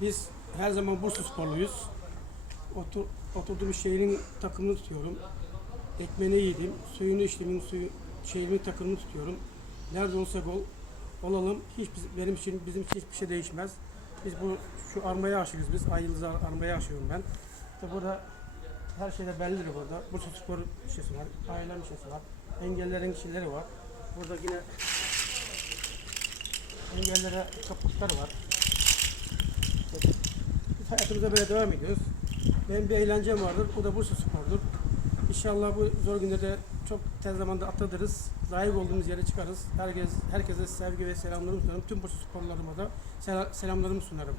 Biz her zaman Bursa sporluyuz. Otur, oturduğum şehrin takımını tutuyorum. Ekmeğini yedim, suyunu içtiğimin suyu, şehrimin takımını tutuyorum. Nerede olsa gol olalım. Hiç benim için bizim için hiçbir şey değişmez. Biz bu şu armaya aşığız biz. Ay Yıldız Ar- armaya aşığım ben. İşte burada her şeyde bellidir burada. Bursa Spor şeysi var, ailem şeysi var. Engellerin şeyleri var. Burada yine engellere kaputlar var. Hayatımıza böyle devam ediyoruz. Benim bir eğlencem vardır. O da Bursa Spor'dur. İnşallah bu zor günlerde çok tez zamanda atlatırız. Layık olduğumuz yere çıkarız. Herkes, herkese sevgi ve selamlarımı sunarım. Tüm Bursa sporlarıma da sel- selamlarımı sunarım.